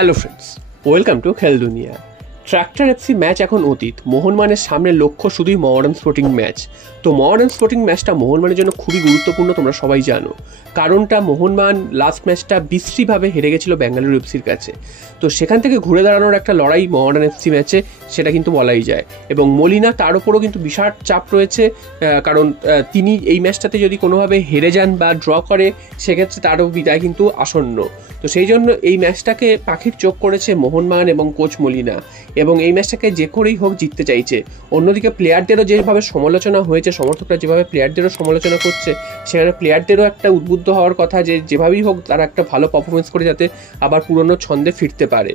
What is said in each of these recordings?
Hello friends, welcome to খেল দুনিয়া। Tractor FC match এখন অতীত। মোহনবাগানের সামনে লক্ষ্য শুধুই মোহামেডান স্পোর্টিং ম্যাচ। তো মোহামেডান স্পোর্টিং ম্যাচটা মোহনবাগানের জন্য খুবই গুরুত্বপূর্ণ, তোমরা সবাই জানো। কারণটা মোহনবাগান লাস্ট ম্যাচটা বিশ্রীভাবে হেরে গেছিলো বেঙ্গালুরু এফসির কাছে। তো সেখান থেকে ঘুরে দাঁড়ানোর একটা লড়াই মোহামেডান এফসি ম্যাচে, সেটা কিন্তু বলাই যায়। এবং মলিনা, তার উপরও কিন্তু বিশাল চাপ রয়েছে, কারণ তিনি এই ম্যাচটাতে যদি কোনোভাবে হেরে যান বা ড্র করে, সেক্ষেত্রে তারও বিদায় কিন্তু আসন্ন। তো সেই জন্য এই ম্যাচটাকে পাখির চোখ করেছে মোহনবাগান এবং কোচ মলিনা, এবং এই ম্যাচটাকে যে করেই হোক জিততে চাইছে। অন্যদিকে প্লেয়ারদেরও যেভাবে সমালোচনা হয়েছে, সমর্থকরা যেভাবে প্লেয়ারদেরও সমালোচনা করছে, সেখানে প্লেয়ারদেরও একটা উদ্বুদ্ধ হওয়ার কথা যে যেভাবেই হোক তারা একটা ভালো পারফরমেন্স করে যাতে আবার পুরনো ছন্দে ফিরতে পারে।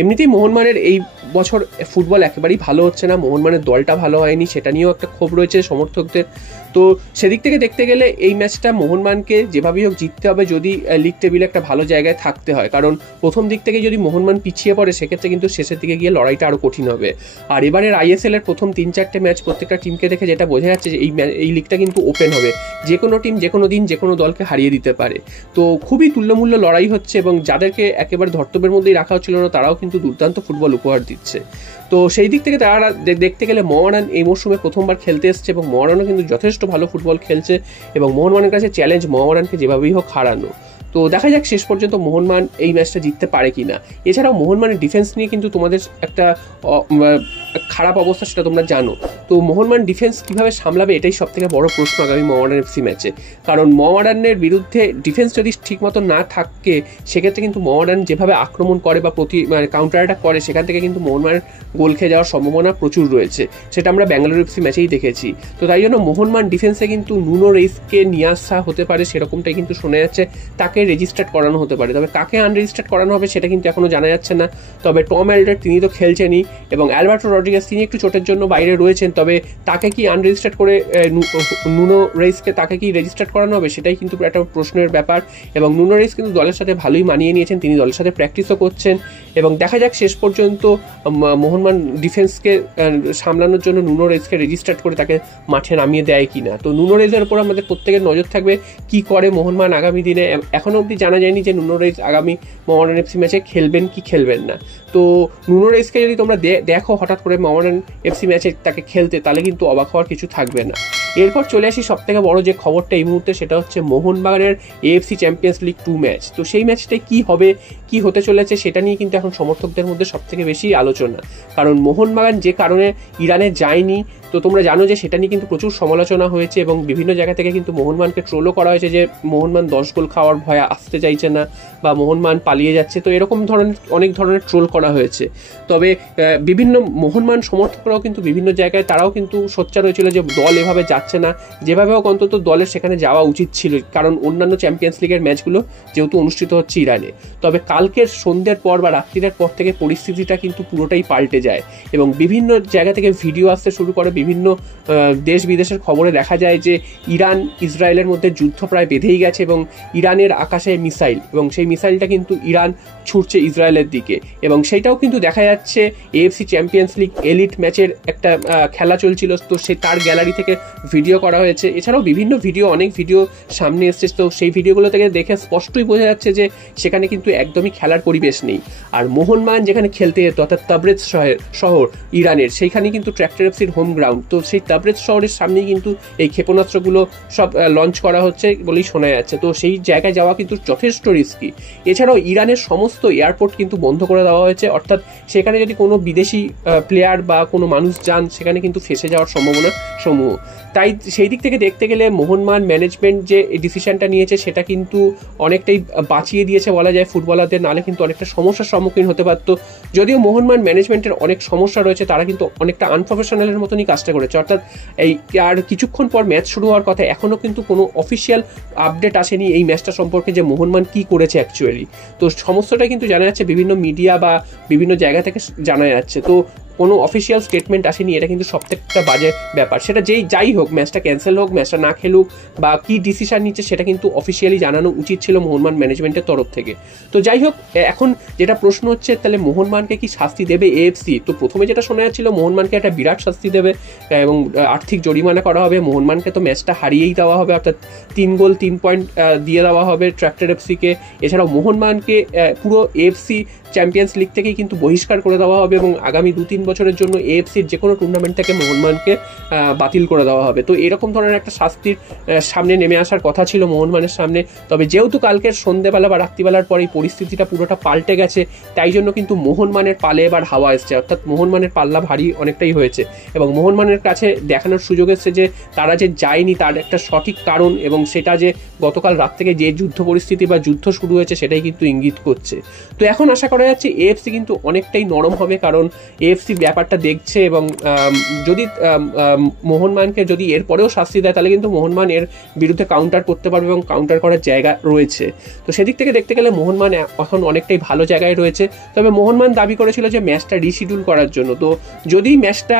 এমনিতেই মোহনবাগানের এই বছর ফুটবল একেবারেই ভালো হচ্ছে না, মোহনবাগানের দলটা ভালো হয়নি, সেটা নিয়েও একটা ক্ষোভ রয়েছে সমর্থকদের। তো সেদিক থেকে দেখতে গেলে এই ম্যাচটা মোহনবাগানকে যেভাবেই হোক জিততে হবে, যদি লিগ টেবিলে একটা ভালো জায়গায় থাকতে হয়। কারণ প্রথম দিক থেকে যদি মোহনবাগান পিছিয়ে পড়ে, সেক্ষেত্রে কিন্তু শেষের দিকে গিয়ে লড়াইটা আরও কঠিন হবে। আর এবারের আইএসএল এর প্রথম 3-4টে ম্যাচ প্রত্যেকটা টিমকে দেখে যেটা বোঝা যাচ্ছে যে এই লিগটা কিন্তু ওপেন হবে, যে কোনো টিম যে কোনো দিন যে কোনো দলকে হারিয়ে দিতে পারে। তো খুবই তুল্যমূল্য লড়াই হচ্ছে, এবং যাদেরকে একেবারে ধর্তব্যের মধ্যেই রাখা হচ্ছিল না, তারাও কিন্তু দুর্দান্ত ফুটবল উপহার দিচ্ছে। তো সেই দিক থেকে তারা দেখতে গেলে মোহামেডান এই মরশুমে প্রথমবার খেলতে এসছে, এবং মোহামেডানও কিন্তু যথেষ্ট ভালো ফুটবল খেলছে, এবং মোহনবাগানের কাছে চ্যালেঞ্জ মোহামেডানকে যেভাবেই হোক হারানো। তো দেখা যাক শেষ পর্যন্ত মোহনবাগান এই ম্যাচটা জিততে পারে কি না। এছাড়াও মোহনবাগানের ডিফেন্স নিয়ে কিন্তু তোমাদের একটা খারাপ অবস্থা, সেটা তোমরা জানো। তো মোহনবাগান ডিফেন্স কীভাবে সামলাবে, এটাই সবথেকে বড় প্রশ্ন আগামী মোহামেডান এফসি ম্যাচে। কারণ মোহামেডানের বিরুদ্ধে ডিফেন্স যদি ঠিকমতো না থাকে, সেক্ষেত্রে কিন্তু মোহামেডান যেভাবে আক্রমণ করে বা কাউন্টার অ্যাটাক করে, সেখান থেকে কিন্তু মোহনবাগান গোল খেয়ে যাওয়ার সম্ভাবনা প্রচুর রয়েছে। সেটা আমরা বেঙ্গালুরু এফসি ম্যাচেই দেখেছি। তো তাই জন্য মোহনবাগান ডিফেন্সে কিন্তু নুনো রেইসকে নিয়ে আসা হতে পারে, সেরকমটাই কিন্তু শোনা যাচ্ছে। তাকে রেজিস্টার্ড করানো হতে পারে, তবে কাকে আনরেজিস্টার্ড করানো হবে সেটা কিন্তু এখনও জানা যাচ্ছে না। তবে টম অ্যালডার, তিনি তো খেলছেনই, এবং অ্যালবার্টো রড্রিগেজ, তিনি একটু চোটের জন্য বাইরে রয়েছেন। তবে তাকে কি আনরেজিস্টার্ড করে নুনো রেইসকে তাকে কি রেজিস্টার্ড করানো হবে, সেটাই কিন্তু একটা প্রশ্নের ব্যাপার। এবং নুনো রেইস কিন্তু দলের সাথে ভালোই মানিয়ে নিয়েছেন, তিনি দলের সাথে প্র্যাকটিসও করছেন। এবং দেখা যাক শেষ পর্যন্ত মোহনবাগান ডিফেন্সকে সামলানোর জন্য নুনো রেইসকে রেজিস্টার্ড করে তাকে মাঠে নামিয়ে দেয় কিনা। তো নুনো রেইসের উপর আমাদের প্রত্যেকের নজর থাকবে, কি করে মোহনবাগান আগামী দিনে। এখনও অবধি জানা যায়নি যে নুনো রেইস আগামী মোহামেডান এফসি ম্যাচে খেলবেন কি খেলবেন না। তো নুনো রেইসকে যদি তোমরা দেখো হঠাৎ করে মোহামেডান এফসি ম্যাচে তাকে খেলতে, তাহলে কিন্তু অবাক হওয়ার কিছু থাকবে না। এরপর চলে আসি সবথেকে বড় যে খবরটা এই মুহূর্তে, সেটা হচ্ছে মোহনবাগানের এএফসি চ্যাম্পিয়ন্স লিগ 2 ম্যাচ। তো সেই ম্যাচটায় কি হবে, কি হতে চলেছে, সেটা নিয়ে কিন্তু এখন সমর্থকদের মধ্যে সবথেকে বেশি আলোচনা। কারণ মোহনবাগান যে কারণে ইরানে যায়নি, তো তোমরা জানো যে সেটা নিয়ে কিন্তু প্রচুর সমালোচনা হয়েছে, এবং বিভিন্ন জায়গা থেকে কিন্তু মোহনবাগানকে ট্রোলও করা হয়েছে যে মোহনবাগান 10 গোল খাওয়ার ভয়ে আসতে চাইছে না, বা মোহনবাগান পালিয়ে যাচ্ছে। তো এরকম অনেক ধরনের ট্রোল করা হয়েছে। তবে বিভিন্ন মোহনবাগান সমর্থকরাও কিন্তু বিভিন্ন জায়গায় তারাও কিন্তু সোচ্চার হয়েছিল যে দল এভাবে যাচ্ছে না, যেভাবে হোক অন্তত দলের সেখানে যাওয়া উচিত ছিল, কারণ অন্যান্য চ্যাম্পিয়ন্স লিগের ম্যাচগুলো যেহেতু অনুষ্ঠিত হচ্ছে ইরানে। তবে কালকের সন্ধ্যের পর বা রাত্রির পর থেকে পরিস্থিতিটা কিন্তু পুরোটাই পাল্টে যায়, এবং বিভিন্ন জায়গা থেকে ভিডিও আসতে শুরু করে। বিভিন্ন দেশ বিদেশের খবরে দেখা যায় যে ইরান ইসরায়েলের মধ্যে যুদ্ধ প্রায় বেঁধেই গেছে, এবং ইরানের আকাশে মিসাইল, এবং সেই মিসাইলটা কিন্তু ইরান ছুটছে ইসরায়েলের দিকে। এবং সেইটাও কিন্তু দেখা যাচ্ছে এএফসি চ্যাম্পিয়ন্স লিগ এলিট ম্যাচের একটা খেলা চলছিল, তো তার গ্যালারি থেকে ভিডিও করা হয়েছে। এছাড়াও বিভিন্ন ভিডিও, অনেক ভিডিও সামনে এসছে। তো সেই ভিডিওগুলো থেকে দেখে স্পষ্টই বোঝা যাচ্ছে যে সেখানে কিন্তু একদমই খেলার পরিবেশ নেই। আর মোহনবাগান যেখানে খেলতে যেত, অর্থাৎ তাবরেজ শহর ইরানের, সেইখানে কিন্তু ট্র্যাক্টর এফসির হোম গ্রাউন্ড। তো সেই তাবরেজ শহরের সামনেই কিন্তু এই ক্ষেপণাস্ত্রগুলো সব লঞ্চ করা হচ্ছে বলেই শোনা যাচ্ছে। তো সেই জায়গায় যাওয়া কিন্তু যথেষ্ট রিস্কি। এছাড়াও ইরানের সমস্ত এয়ারপোর্ট কিন্তু বন্ধ করে দেওয়া হয়েছে, অর্থাৎ সেখানে যদি কোনো বিদেশি প্লেয়ার বা কোনো মানুষ যান, সেখানে কিন্তু ফেসে যাওয়ার সম্ভাবনা সমূহ। তাই সেই দিক থেকে দেখতে গেলে মোহনবাগান ম্যানেজমেন্ট যে ডিসিশনটা নিয়েছে, সেটা কিন্তু অনেকটাই বাঁচিয়ে দিয়েছে বলা যায় ফুটবলারদের, নাহলে কিন্তু অনেকটা সমস্যার সম্মুখীন হতে পারতো। যদিও মোহনবাগান ম্যানেজমেন্টের অনেক সমস্যা রয়েছে, তারা কিন্তু অনেকটা আনপ্রফেশনালের মতনই কাজটা করেছে। অর্থাৎ এই আর কিছুক্ষণ পর ম্যাচ শুরু হওয়ার কথা, এখনও কিন্তু কোনো অফিসিয়াল আপডেট আসেনি এই ম্যাচটা সম্পর্কে যে মোহনবাগান কী করেছে অ্যাকচুয়ালি। তো সমস্তটা কিন্তু জানা যাচ্ছে বিভিন্ন মিডিয়া বা বিভিন্ন জায়গা থেকে জানা যাচ্ছে। তো কোনো অফিসিয়াল স্টেটমেন্ট আসেনি, এটা কিন্তু সবথেকে বাজে ব্যাপার। সেটা যাই হোক, ম্যাচটা ক্যান্সেল হোক, ম্যাচটা না খেলুক, বা কী ডিসিশন নিচ্ছে, সেটা কিন্তু অফিসিয়ালি জানানো উচিত ছিল মোহনবাগান ম্যানেজমেন্টের তরফ থেকে। তো যাই হোক, এখন যেটা প্রশ্ন হচ্ছে, তাহলে মোহনবাগানকে কি শাস্তি দেবে এএফসি? তো প্রথমে যেটা শোনা যাচ্ছিল, মোহনবাগানকে একটা বিরাট শাস্তি দেবে, এবং আর্থিক জরিমানা করা হবে। মোহনবাগানকে তো ম্যাচটা হারিয়েই দেওয়া হবে, অর্থাৎ 3 গোল 3 পয়েন্ট দিয়ে দেওয়া হবে ট্র্যাক্টর এফসিকে। এছাড়াও মোহনবাগানকে পুরো এএফসি চ্যাম্পিয়ন্স লিগ থেকেই কিন্তু বহিষ্কার করে দেওয়া হবে এবং আগামী 2-3 বছরের জন্য এএফসির যে কোনো টুর্নামেন্ট থেকে মোহনবাগানকে বাতিল করে দেওয়া হবে। তো এরকম ধরনের একটা শাস্তির সামনে নেমে আসার কথা ছিল মোহনবাগানের সামনে। তবে যেহেতু কালকের সন্ধ্যেবেলা বা রাত্রিবেলার পরে এই পরিস্থিতিটা পুরোটা পাল্টে গেছে, তাই জন্য কিন্তু মোহনবাগানের পালে এবার হাওয়া এসছে, অর্থাৎ মোহনবাগানের পাল্লা ভারী অনেকটাই হয়েছে এবং মোহনবাগানের কাছে দেখানোর সুযোগ এসছে যে তারা যে যায়নি তার একটা সঠিক কারণ, এবং সেটা যে গতকাল রাত থেকে যে যুদ্ধ পরিস্থিতি বা যুদ্ধ শুরু হয়েছে সেটাই কিন্তু ইঙ্গিত করছে। তো এখন আশা করা যাচ্ছে এএফসি কিন্তু অনেকটাই নরম হবে, কারণ এএফসি ব্যাপারটা দেখছে এবং যদি মোহনবাগানকে যদি এরপরেও শাস্তি দেয় তাহলে কিন্তু মোহনবাগান এর বিরুদ্ধে কাউন্টার করতে পারবে এবং কাউন্টার করার জায়গা রয়েছে। তো সেদিক থেকে দেখতে গেলে মোহনবাগান এখন অনেকটাই ভালো জায়গায় রয়েছে। তবে মোহনবাগান দাবি করেছিল যে ম্যাচটা রিশিডিউল করার জন্য, তো যদি ম্যাচটা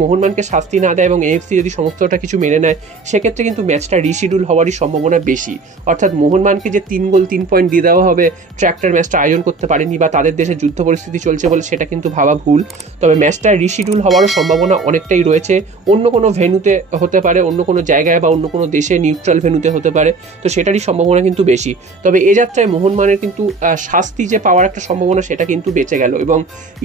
মোহনবাগানকে শাস্তি না দেয় এবং এএফসি যদি সমস্তটা কিছু মেনে নেয় সেক্ষেত্রে কিন্তু ম্যাচটা রিশিডিউল হওয়ারই সম্ভাবনা বেশি। অর্থাৎ মোহনবাগানকে যে 3 গোল 3 পয়েন্ট দিয়ে দেওয়া হবে ট্র্যাক্টর ম্যাচটা আয়োজন করতে পারেনি বা তাদের দেশে যুদ্ধ পরিস্থিতি চলছে বলে সেটা কিন্তু ভাবা ভুল। তবে ম্যাচটা রিশিডিউল হওয়ারও সম্ভাবনা অনেকটাই রয়েছে, অন্য কোনো ভেন্যুতে হতে পারে, অন্য কোনো জায়গায় বা অন্য কোনো দেশে নিউট্রাল ভেন্যুতে হতে পারে, তো সেটারই সম্ভাবনা কিন্তু বেশি। তবে এ যাত্রায় মোহনবাগানের কিন্তু শাস্তি যে পাওয়ার একটা সম্ভাবনা সেটা কিন্তু বেঁচে গেল এবং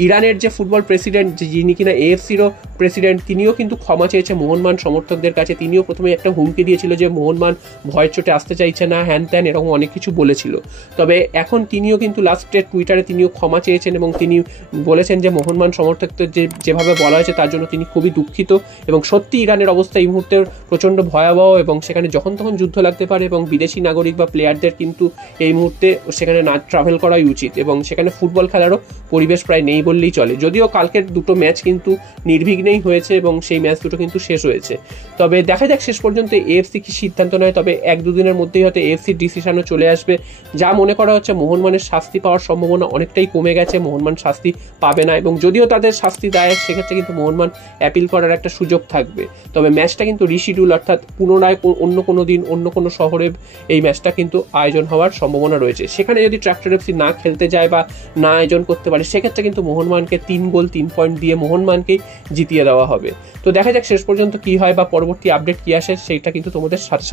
ইরানের যে ফুটবল প্রেসিডেন্ট যিনি কিনা এএফসিরও প্রেসিডেন্ট, তিনিও কিন্তু ক্ষমা চেয়েছে মোহনবাগান সমর্থকদের কাছে। তিনিও প্রথমে একটা হুমকি দিয়েছিল যে মোহনবাগান ভয়ের চোটে আসতে চাইছে না, হ্যান ত্যান এরকম অনেক কিছু বলেছিল। তবে এখন তিনিও কিন্তু লাস্টে টুইটারে তিনিও ক্ষমা চেয়েছেন এবং তিনি বলেছেন যে মোহনবাগান সমর্থকদের যেভাবে বলা হয়েছে তার জন্য তিনি খুবই দুঃখিত এবং সত্যি ইরানের অবস্থা এই মুহূর্তে প্রচণ্ড ভয়াবহ এবং সেখানে যখন তখন যুদ্ধ লাগতে পারে এবং বিদেশি নাগরিক বা প্লেয়ারদের কিন্তু এই মুহূর্তে সেখানে না ট্রাভেল করাই উচিত এবং সেখানে ফুটবল খেলারও পরিবেশ প্রায় নেই বললেই চলে। যদিও কালকের দুটো ম্যাচ কিন্তু নির্বিঘ্নেই হয়েছে এবং সেই ম্যাচ দুটো কিন্তু শেষ হয়েছে। তবে দেখা যাক শেষ পর্যন্ত এএফসি কি সিদ্ধান্ত নেয়। তবে 1-2 দিনের মধ্যেই হয়তো এএফসির ডিসিশনও চলে আসবে। যা মনে করা হচ্ছে মোহনবাগানের শাস্তি পাওয়ার সম্ভাবনা অনেকটাই কমে গেছে, মোহনবাগান শাস্তি পাবে না এবং যদিও তাদের শাস্তি দেয় সেক্ষেত্রে কিন্তু মোহনবাগান অ্যাপিল করার একটা সুযোগ থাকবে। তবে ম্যাচটা কিন্তু রিশিডিউল অর্থাৎ পুনরায় অন্য কোনো দিন অন্য কোনো শহরে এই ম্যাচটা কিন্তু আয়োজন হওয়ার সম্ভাবনা রয়েছে। সেখানে যদি ট্র্যাক্টর এফসি না খেলতে যায় বা না আয়োজন করতে পারে সেক্ষেত্রে কিন্তু মোহনবাগানকে 3 গোল 3 পয়েন্ট দিয়ে মোহনবাগানকেই জিতিয়ে দেওয়া হবে। তো দেখা যাক শেষ পর্যন্ত কি হয় বা পরবর্তী আপডেট কি আসে সেইটা কিন্তু তোমাদের সাথে সাথে